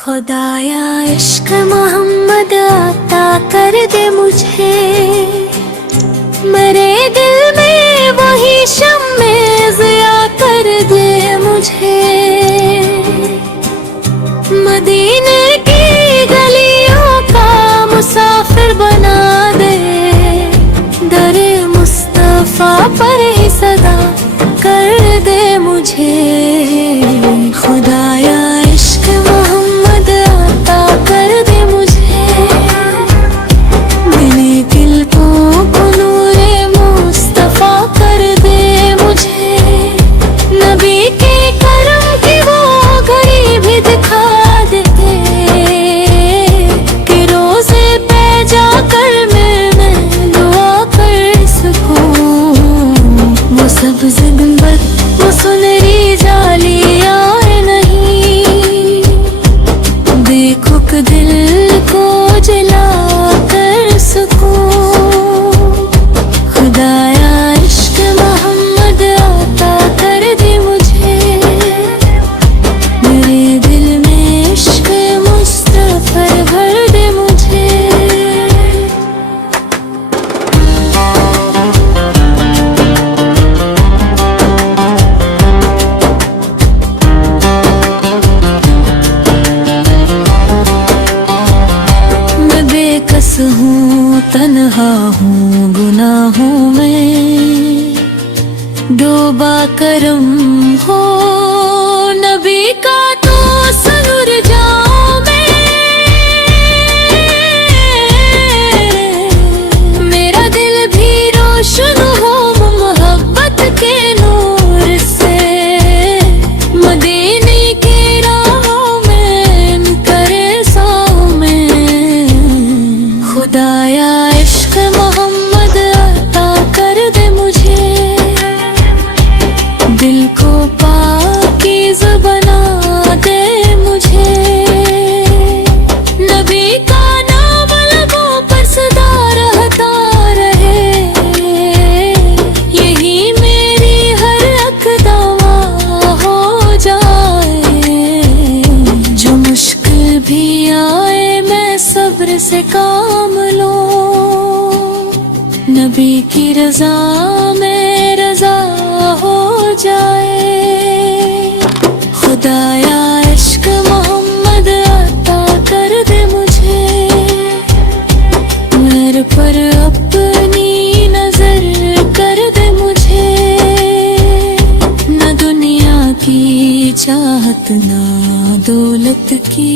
खुदाया इश्क मोहम्मद अता कर दे मुझे, मेरे दिल में वही शम्मे ज़िया कर दे मुझे। मदीने की गलियों का मुसाफिर बना दे, दरे मुस्तफ़ा पर ही सदा कर दे मुझे। खुदाया इश्क मोहम्मद अता कर दे मुझे, मेरे दिल को नूरे मुस्तफ़ा कर दे मुझे। नबी के करम की वो घड़ी भी दिखा दे कि रोज़े पे जाकर मैं दुआ कर सकूं। वो सब्ज़ गुंबद, वो सुनहरी जालियां नहीं, देखो कि दिल को जला कर सकूं। खुदाया इश्क मोहम्मद अता कर दे मुझे, मेरे दिल में इश्क मुस्तफ़ा भर दे मुझे। मैं बेकस हूँ, तन्हा हूँ, गुनाहों में डूबा करम हो नबी का तो सनुर जाऊं मैं। मेरा दिल भी रोशन हो मोहब्बत के नूर से, मदीने की राहों में करे साओ में। खुदाया इश्क मोहम्मद अता कर दे मुझे, दिल को पाकीज़ बना दे मुझे। नबी का नाम लबों पर सदा रहता रहे, यही मेरी हर एक दवा हो जाए। जो मुश्किल भी आए मैं सब्र से काम लूं, नबी की रज़ा में रज़ा हो जाए। खुदाया इश्क मोहम्मद अता कर दे मुझे, मेरे पर अपनी नजर कर दे मुझे। न दुनिया की चाहत ना दौलत की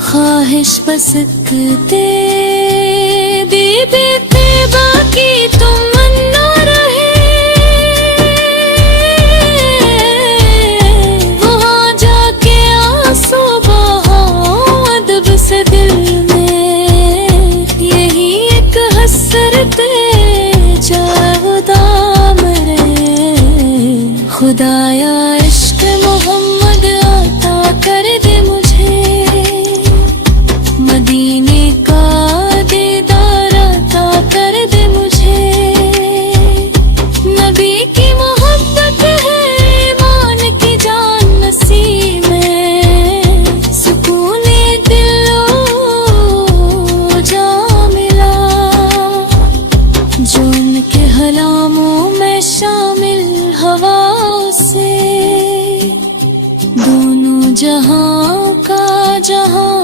ख्वाहिश, बस दीबे बाकी तुम मन्ना रहे। वहाँ जाके आंसू बहाऊं अदब से दिल में, यही एक हसरते जावदा मेरे। खुदाया इश्क मोहम्मद अता कर दे मुझे, मदीने का दीदार अता कर दे मुझे। नबी की मोहब्बत है ईमान की जान नसीब में, सुकून दिलो जा मिला। जो उनके हलामों में शामिल हवाओं से, दोनों जहां का जहां